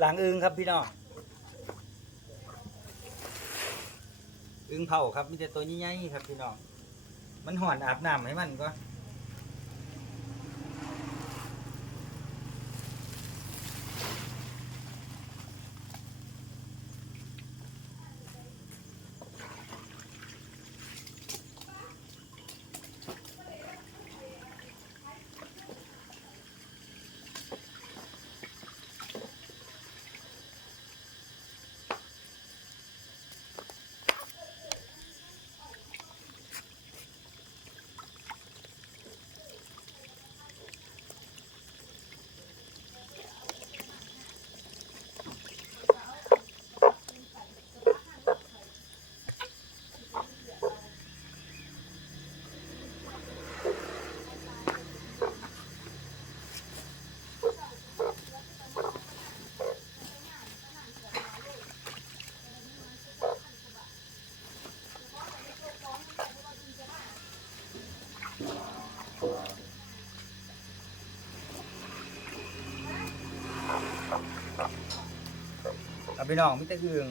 หลังอึงครับพี่น้องอึงเผาครับมีแต่ตัวใหญ่ๆครับพี่น้องมันห่อนอาบน้ำให้มันก็ พี่น้องมิตรอื่ง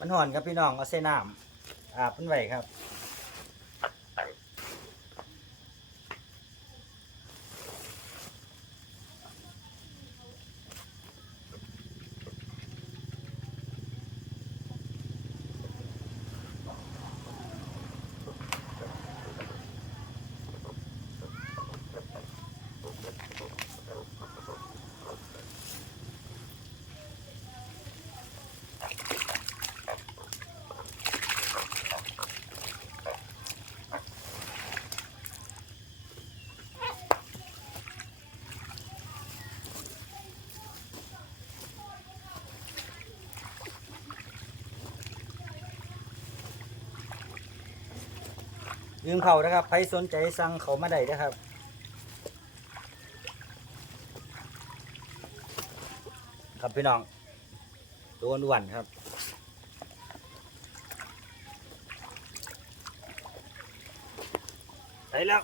มันห่อนครับพี่น้องเอาเส้น้ำอาบมันไว้ครับ ยืมเขานะครับใครสนใจสั่งเขามาได้นะครับครับพี่น้องตัวอ้วนครับไปแล้ว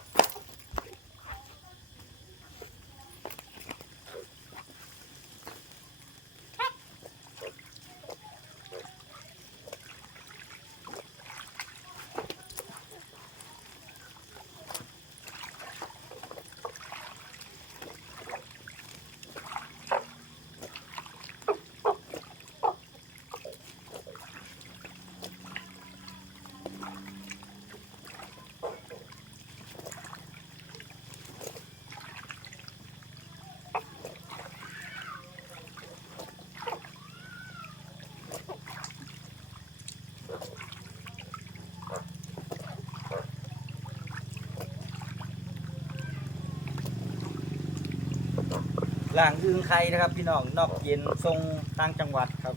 หลังอึ้งไข่นะครับ พี่น้องนอกเย็นทรงต่างจังหวัดครับ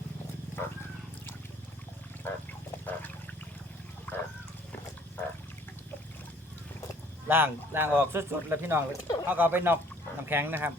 ล่างล่างออกสดๆแล้วพี่น้องเอาก็เอาไปนอกน้ำแข็งนะครับ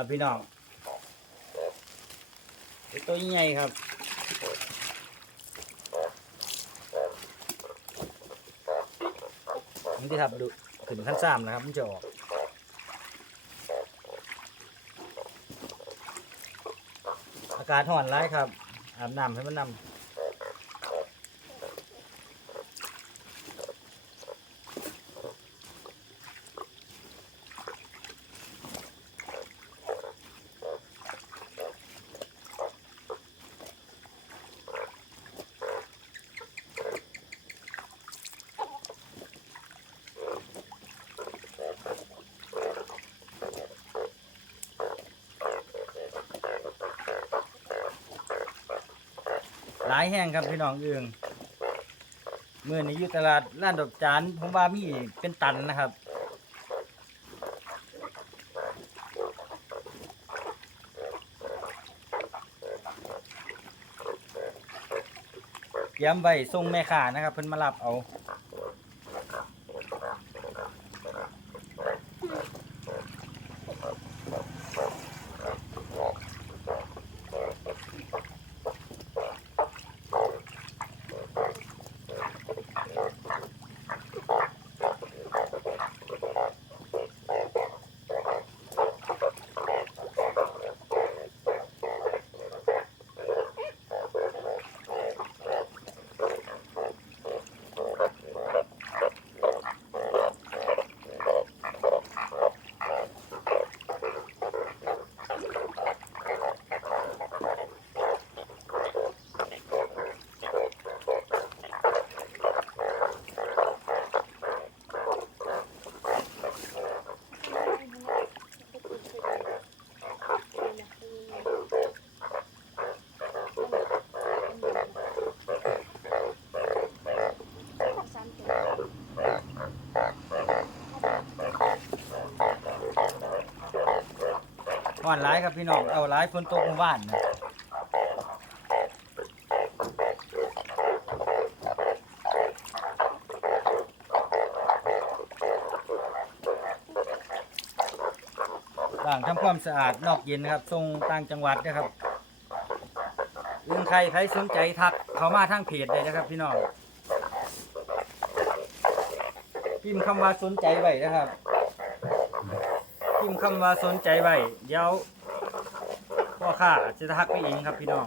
ครับพี่น้องไอ้ตัวใหญ่ครับมันที่ทับดูถึงขั้นสามนะครับมันจะออกอากาศห่อนร้ายครับ อาบน้ำให้มันนำ หลายแห้งครับพี่น้องเอืองเมื่อนี้อยู่ตลาดร้านดอกจานผมว่ามีเป็นตันนะครับย้ำใบส่งแม่ค้านะครับ เพิ่นมารับเอา ห่อนร้ายครับพี่น้องเอาร้ายฝนตกเมื่อวานนะต่างทำความสะอาดนอกเย็นนะครับทรงต่างจังหวัดนะครับอึงใครใครสนใจทักเขามาทางเพจเลยนะครับ พี่น้องพิมพ์คำว่าสนใจไว้นะครับ พิมพ์คำว่าสนใจไว้เดี๋ยวพ่อข้าจะทักไปเองครับพี่น้อง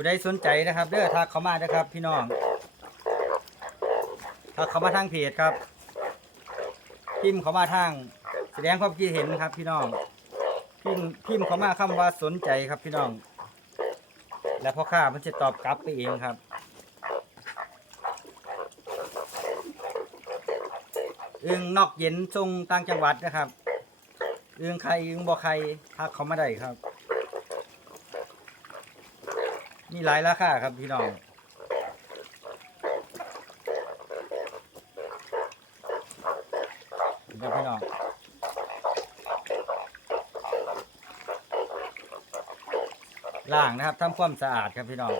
ผู้ใดสนใจนะครับ เด้อทักเข้ามานะครับ พี่น้องถ้าเขามาทางเพจครับพิมพ์เขามาทาง แสดงความคิดเห็นครับ พี่น้องพิมพ์พิมพ์เขามาคำว่าสนใจครับพี่น้อง แล้วพ่อค้ามันจะตอบกลับไปเองครับอึงนอกเย็นทรงต่างจังหวัดนะครับอึงใครอึงบ่ใครทักเขามาได้ครับ มีหลายราคาครับพี่น้องเดี๋ยวพี่น้องล่างนะครับทำความสะอาดครับพี่น้อง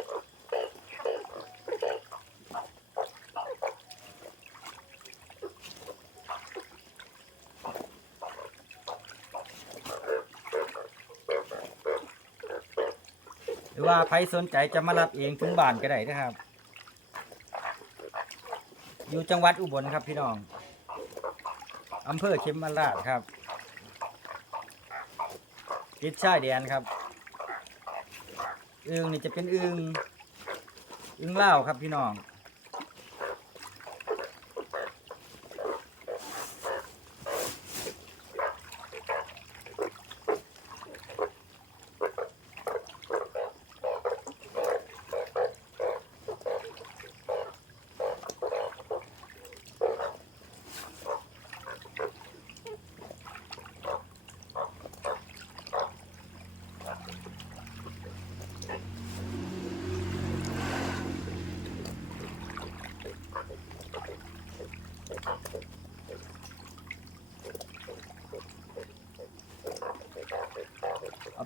รือว่าใครสนใจจะมารับเองถึงบ้านก็ได้นะครับ อยู่จังหวัดอุบลครับพี่น้องอำเภอเข็มราชครับติดชายแดนครับอึงนี่จะเป็นอึงอึงเล่าครับพี่น้อง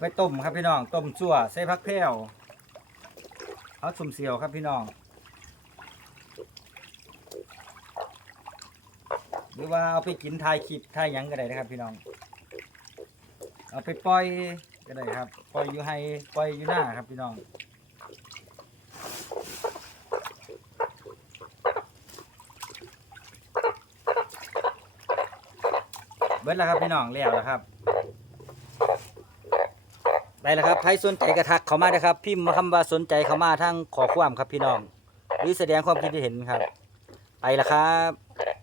ไปต้มครับพี่น้อง ต้มซั่วใส่ผักแพรวเอาสุ่มเสียวครับพี่น้อง หรือว่าเอาไปกินทายคลิปทายหยังก็ได้นะครับ พี่น้อง เอาไปปล่อยก็ได้ครับ ปล่อยอยู่ให้ปล่อยอยู่หน้าครับพี่น้องเบิดแล้วครับพี่น้องแล้วแล้วครับ ไปแล้วครับใครสนใจกระทักเขามานะครับ พิมพ์คำว่าสนใจเขามาทั้งขอความครับพี่น้องหรือแสดงความคิดเห็นครับ ไปแล้วครับ